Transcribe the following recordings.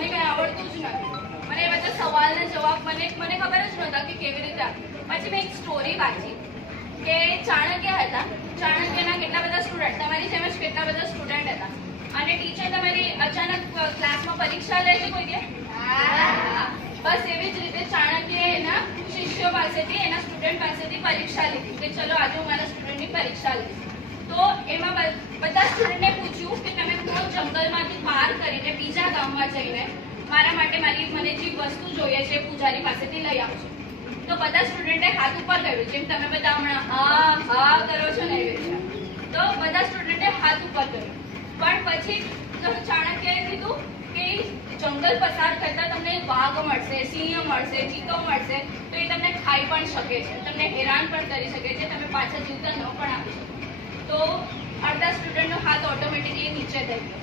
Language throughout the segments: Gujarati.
મને કંઈ આવડતું જ નથી. મને એ બધા સવાલના જવાબ મને મને ખબર જ નહોતા કે કેવી રીતે પછી મેં એક સ્ટોરી વાંચી કે ચાણક્ય હતા. ચાણક્યના કેટલા બધા સ્ટુડન્ટ તમારી જેમ જ કેટલા બધા સ્ટુડન્ટ હતા. અને ટીચર તમારી અચાનક ક્લાસમાં પરીક્ષા લે છે કોઈ દે બસ એવી જ રીતે ચાણક્ય એના શિષ્યો પાસેથી એના સ્ટુડન્ટ પાસેથી પરીક્ષા લીધી કે ચલો આજે હું મારા સ્ટુડન્ટની પરીક્ષા લઈશ. તો એમાં બધા સ્ટુડન્ટને પૂછ્યું કે તમે કોઈ જંગલમાંથી પાર કરીને બીજા ગામમાં જઈને મારા માટે મારી મને જે વસ્તુ જોઈએ છે પૂજારી પાસેથી લઈ આવજો. તો બધા સ્ટુડન્ટે હાથ ઉપર કર્યું, જેમ તમે બધા હમણાં હા હા કરો છો ને તો બધા સ્ટુડન્ટે હાથ ઉપર કર્યું. પણ પછી ચાણક્યએ કીધું કે જંગલ પસાર કરતા તમને વાઘ મળશે, સિંહ મળશે, ચીતો મળશે, તો એ તમને ખાઈ પણ શકે છે. તમને હેરાન પણ કરી શકે છે, તમે પાછા જીવતા ન પણ આવી શકો. તો અડધા સ્ટુડન્ટનો હાથ ઓટોમેટિકલી નીચે થઈ ગયો.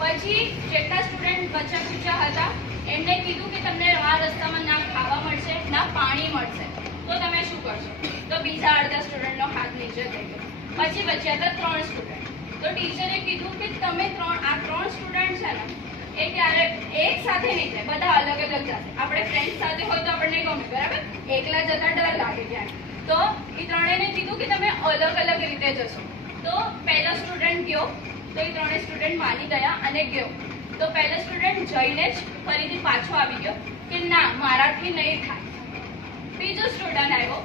પછી જેટલા સ્ટુડન્ટ બચ્ચા પૂછ્યા હતા, એમને કીધું કે તમને આ રસ્તામાં ના ખાવા મળશે, ના પાણી મળશે. તો તમે શું કરશો? તો બીજા અડધા સ્ટુડન્ટનો હાથ નીચે થઈ ગયો. પછી બચ્યા હતા ત્રણ સ્ટુડન્ટ તો ટીચરે કીધું કે તમે ત્રણ, આ ત્રણ સ્ટુડન્ટ છે ને, એ ક્યારે એક સાથે નહીં જાય બધા અલગ અલગ જશે આપણે ફ્રેન્ડ સાથે હોય તો આપણને ગમે, બરાબર? એકલા જતા ડર લાગે ક્યાંક તો એ ત્રણેયને કીધું કે તમે અલગ અલગ રીતે જશો. તો પહેલો સ્ટુડન્ટ ગયો, તો એ ત્રણે સ્ટુડન્ટ માની ગયા અને ગયો. તો પહેલો સ્ટુડન્ટ જઈને જ ફરીથી પાછો આવી ગયો કે ના, મારાથી નહીં થાય. બીજો સ્ટુડન્ટ આવ્યો,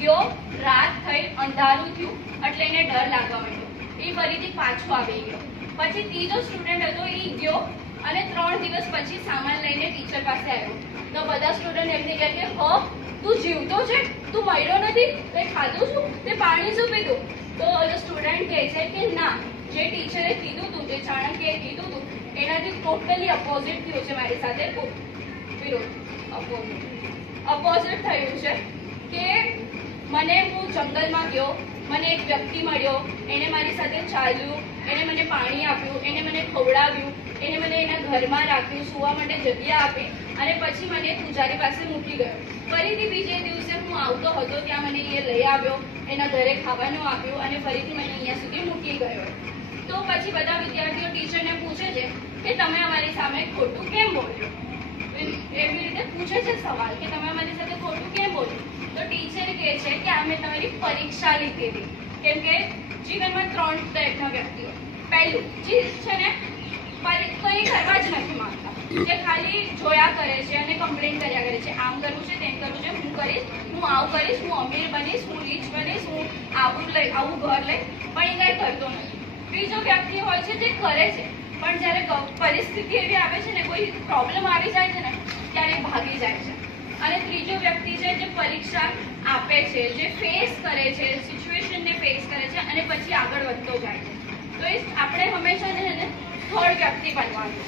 ગયો, રાત થઈ, અંધારું થયું, એટલે એને ડર લાગવા માંડ્યો. એ ફરીથી પાછો આવી ગયો. પછી ત્રીજો સ્ટુડન્ટ હતો, એ ગયો અને ત્રણ દિવસ પછી સામાન લઈને ટીચર પાસે આવ્યો. તો બધા સ્ટુડન્ટ એમને કહે કે, હ, તું જીવતો છે? તું મળ્યો નથી? તે ખાધું શું? તે પાણી શું પીધું? તો ઓલો સ્ટુડન્ટ કહે છે કે ના, જે ટીચરે કીધું હતું જે ચાણક્યએ કીધું હતું એનાથી ટોટલી અપોઝિટ થયું છે મારી સાથે વિરોધ અપોઝિટ અપોઝિટ થયું છે કે મને હું જંગલમાં ગયો, મને એક વ્યક્તિ મળ્યો, એણે મારી સાથે ચાલ્યું, એણે મને પાણી આપ્યું, એણે મને ખવડાવ્યું એણે મને એના ઘરમાં રાખ્યું સુવા માટે જગ્યા આપી અને પછી મને પૂજારી પાસે મૂકી ગયો. ફરીથી બીજે દિવસે હું આવતો હતો ત્યાં મને એ લઈ આવ્યો, એના ઘરે ખાવાનું આપ્યું અને ફરીથી મને અહીંયા સુધી મૂકી ગયો. તો પછી બધા વિદ્યાર્થીઓ ટીચરને પૂછે છે કે તમે અમારી સામે ખોટું કેમ બોલ્યો? એવી રીતે પૂછે છે સવાલ કે તમે અમારી સાથે ખોટું કેમ બોલ્યું? તો ટીચર કહે છે કે અમે તમારી પરીક્ષા લીધી હતી કેમ કે જીવનમાં ત્રણ ટાઈપના વ્યક્તિઓ. પહેલું જે છે ને પરી- કંઈ કરવા જ નથી માંગતા. જે ખાલી જોયા કરે છે અને કમ્પ્લેન કર્યા કરે છે. આમ કરવું છે, તેમ કરવું છે, હું કરીશ, હું આવું કરીશ, હું અમીર બનીશ, હું રીચ બનીશ, હું આવું લઈ, આવું ઘર લઈ, પણ એ કંઈ કરતો નથી. બીજો વ્યક્તિ હોય છે જે કરે છે, પણ જ્યારે પરિસ્થિતિ એવી આવે છે ને, કોઈ પ્રોબ્લેમ આવી જાય છે ને, ત્યારે ભાગી જાય છે. અને ત્રીજો વ્યક્તિ છે જે પરીક્ષા આપે છે, જે ફેસ કરે છે સિચ્યુએશનને ફેસ કરે છે, અને પછી આગળ વધતો જાય છે. તો એ આપણે હંમેશા છે ને થર્ડ વ્યક્તિ બનવાનું.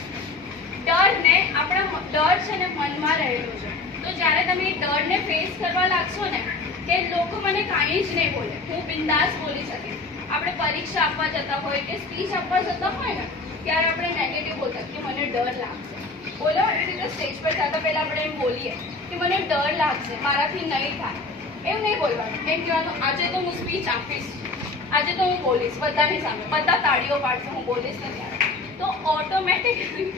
ડરને આપણા ડર છે ને મનમાં રહેલો છે. તો જ્યારે તમે એ ડરને ફેસ કરવા લાગશો ને, કે લોકો મને કાંઈ જ નહીં બોલે, હું બિંદાસ બોલી શકીશ. આપણે પરીક્ષા આપવા જતા હોય કે સ્પીચ આપવા જતા હોય ને, ત્યારે આપણે નેગેટિવ બોલતા કે મને ડર લાગશે. બોલો એ રીતે સ્ટેજ પર જતા પહેલા આપણે એમ બોલીએ કે મને ડર લાગશે, મારાથી નહીં થાય. એમ નહીં બોલવાનું. એમ કહેવાનું, આજે તો હું સ્પીચ આપીશ. આજે તો હું બોલીશ. બધાની સામે. બધા તાળીઓ પાડશે. હું બોલીશ ને ત્યારે. તો ઓટોમેટિકલી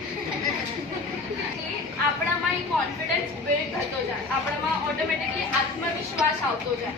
આપણામાં એ કોન્ફિડન્સ બિલ્ડ થતો જાય. આપણામાં ઓટોમેટિકલી આત્મવિશ્વાસ આવતો જાય.